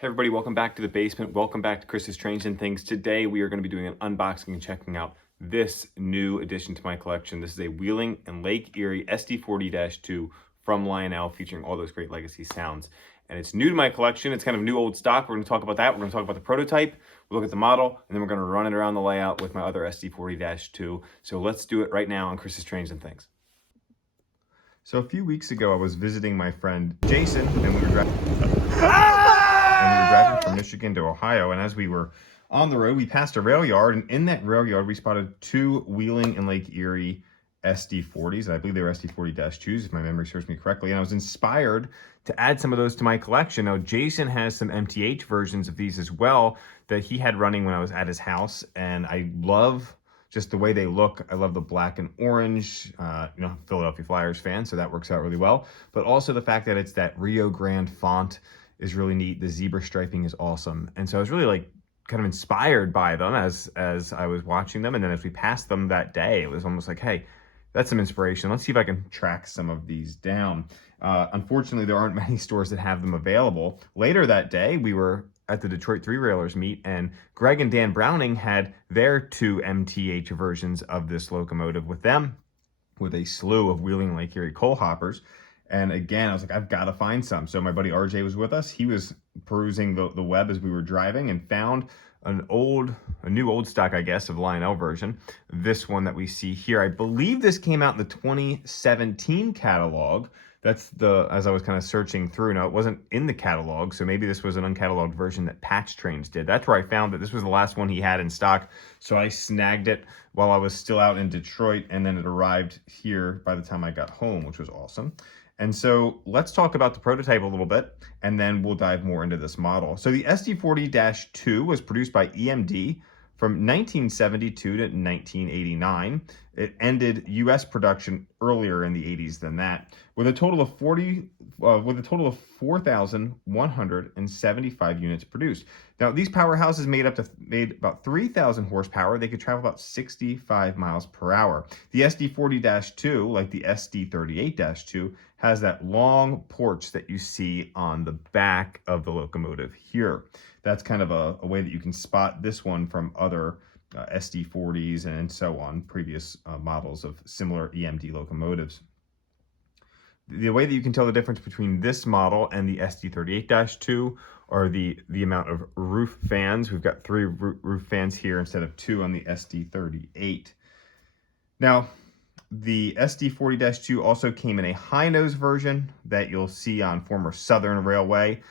Hey everybody, welcome back to the basement. Welcome back to Chris's Trains and Things. Today we are going to be doing an unboxing and checking out this new addition to my collection. This is a Wheeling and Lake Erie SD40-2 from Lionel, featuring all those great legacy sounds. And it's new to my collection. It's kind of new old stock. We're going to talk about that. We're going to talk about the prototype. We'll look at the model, and then we're going to run it around the layout with my other SD40-2. So let's do it right now on Chris's Trains and Things. So a few weeks ago, I was visiting my friend Jason, and we were driving from Michigan to Ohio, and as we were on the road, we passed a rail yard, and in that rail yard, we spotted two Wheeling and Lake Erie SD40s, and I believe they were SD40-2s, if my memory serves me correctly, and I was inspired to add some of those to my collection. Now, Jason has some MTH versions of these as well that he had running when I was at his house, and I love just the way they look. I love the black and orange, Philadelphia Flyers fan, so that works out really well, but also the fact that it's that Rio Grande font is really neat. The zebra striping is awesome. And so I was really kind of inspired by them as I was watching them. And then as we passed them that day, it was almost like, hey, that's some inspiration. Let's see if I can track some of these down. Unfortunately, there aren't many stores that have them available. Later that day, we were at the Detroit Three Railers meet, and Greg and Dan Browning had their two MTH versions of this locomotive with them, with a slew of Wheeling and Lake Erie coal hoppers. And again, I was like, I've got to find some. So my buddy RJ was with us. He was perusing the web as we were driving and found a new old stock, I guess, of Lionel version. This one that we see here, I believe this came out in the 2017 catalog. That's as I was kind of searching through. Now, it wasn't in the catalog, so maybe this was an uncatalogued version that Patch Trains did. That's where I found that this was the last one he had in stock. So I snagged it while I was still out in Detroit, and then it arrived here by the time I got home, which was awesome. And so let's talk about the prototype a little bit, and then we'll dive more into this model. So the SD40-2 was produced by EMD from 1972 to 1989. It ended U.S. production earlier in the 80s than that, with a total of 4,175 units produced. Now, these powerhouses made about 3,000 horsepower. They could travel about 65 miles per hour. The SD40-2, like the SD38-2, has that long porch that you see on the back of the locomotive here. That's kind of a way that you can spot this one from other SD40s and so on, previous models of similar EMD locomotives. The way that you can tell the difference between this model and the SD38-2 are the amount of roof fans. We've got 3 roof fans here instead of 2 on the SD38. Now, the SD40-2 also came in a high nose version that you'll see on former Southern Railway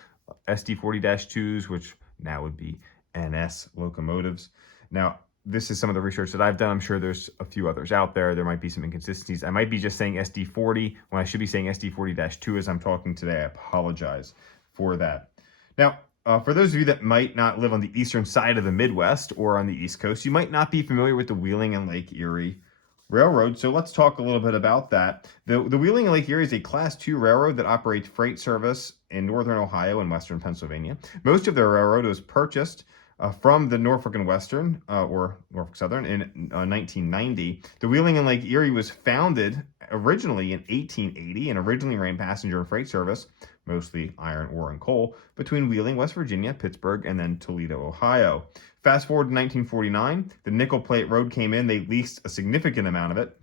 SD40-2s, which now would be NS locomotives. Now, this is some of the research that I've done. I'm sure there's a few others out there. There might be some inconsistencies. I might be just saying SD40 when I should be saying SD40-2 as I'm talking today. I apologize for that. Now, for those of you that might not live on the eastern side of the Midwest or on the East Coast, you might not be familiar with the Wheeling and Lake Erie Railroad. So let's talk a little bit about that. The Wheeling and Lake Erie is a Class 2 railroad that operates freight service in northern Ohio and western Pennsylvania. Most of their railroad was purchased from the Norfolk and Western, or Norfolk Southern, in 1990. The Wheeling and Lake Erie was founded originally in 1880 and originally ran passenger and freight service, mostly iron ore and coal, between Wheeling, West Virginia, Pittsburgh, and then Toledo, Ohio. Fast forward to 1949, the nickel plate road came in. They leased a significant amount of it,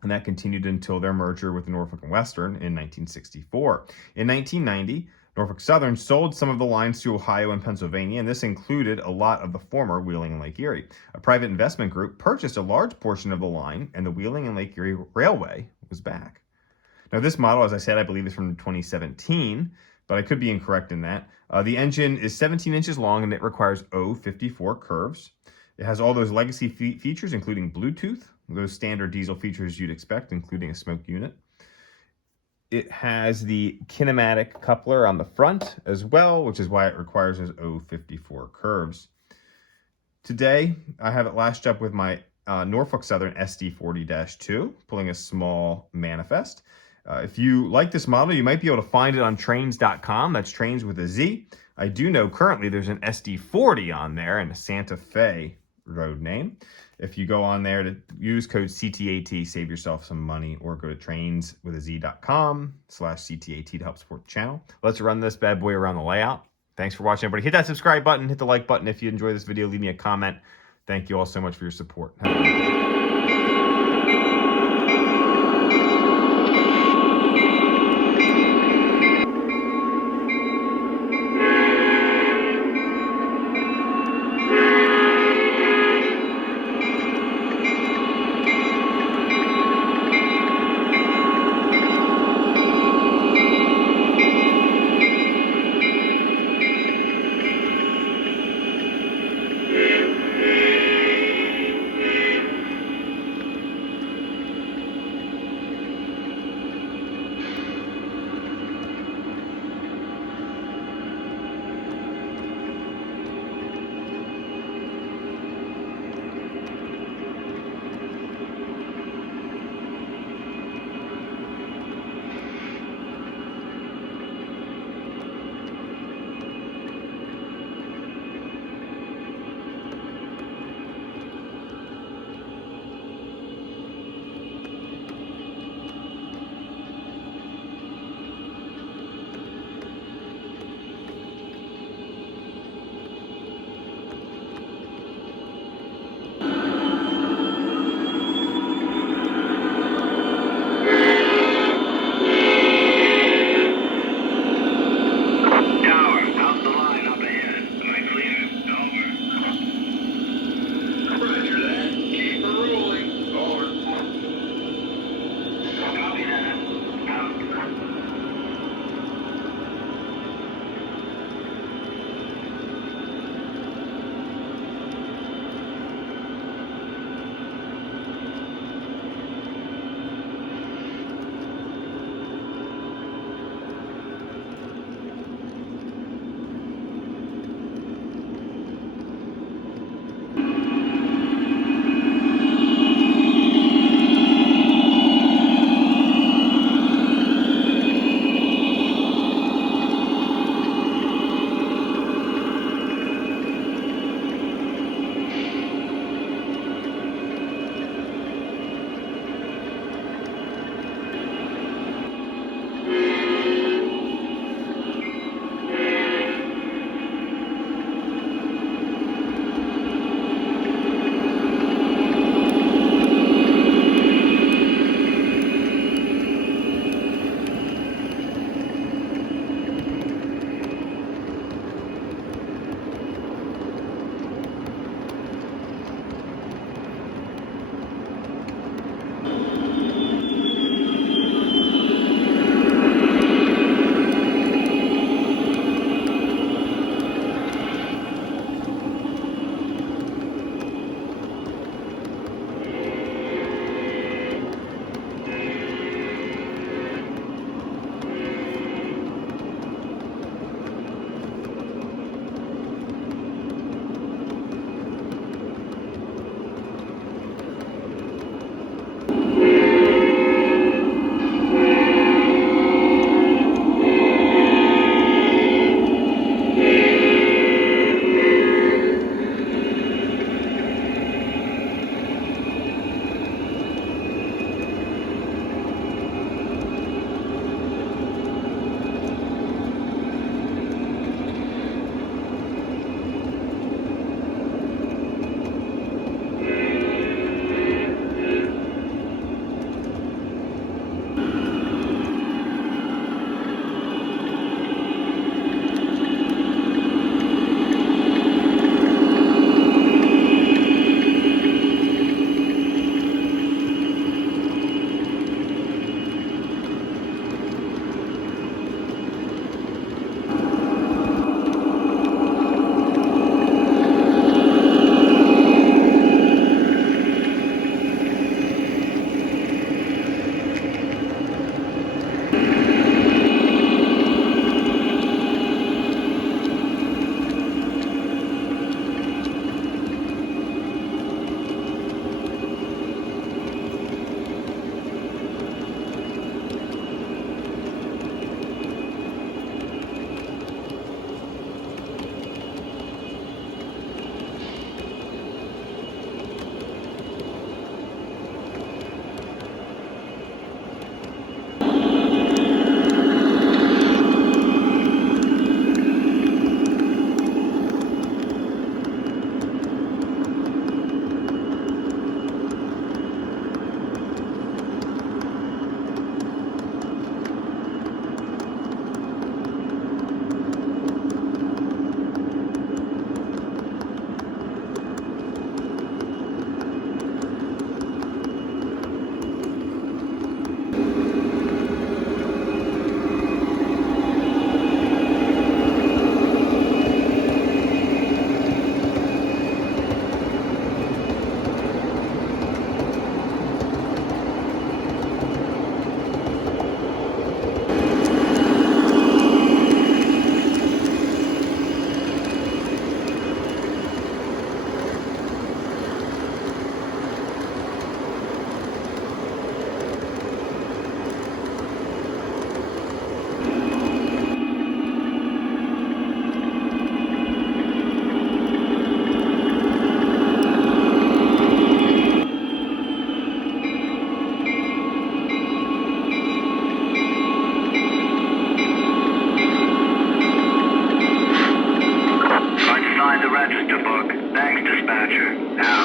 and that continued until their merger with the Norfolk and Western in 1964. In 1990, Norfolk Southern sold some of the lines to Ohio and Pennsylvania, and this included a lot of the former Wheeling and Lake Erie. A private investment group purchased a large portion of the line, and the Wheeling and Lake Erie Railway was back. Now, this model, as I said, I believe is from 2017, but I could be incorrect in that. The engine is 17 inches long, and it requires 054 curves. It has all those legacy features, including Bluetooth, those standard diesel features you'd expect, including a smoke unit. It has the kinematic coupler on the front as well, which is why it requires those 054 curves. Today, I have it lashed up with my Norfolk Southern SD40-2, pulling a small manifest. If you like this model, you might be able to find it on trains.com. That's trains with a Z. I do know currently there's an SD40 on there and a Santa Fe road name. If you go on there to use code CTAT, save yourself some money, or go to trainswithaz.com/CTAT to help support the channel. Let's run this bad boy around the layout. Thanks for watching, everybody. Hit that subscribe button, hit the like button if you enjoy this video. Leave me a comment. Thank you all so much for your support. Have a good day. Roger. Now,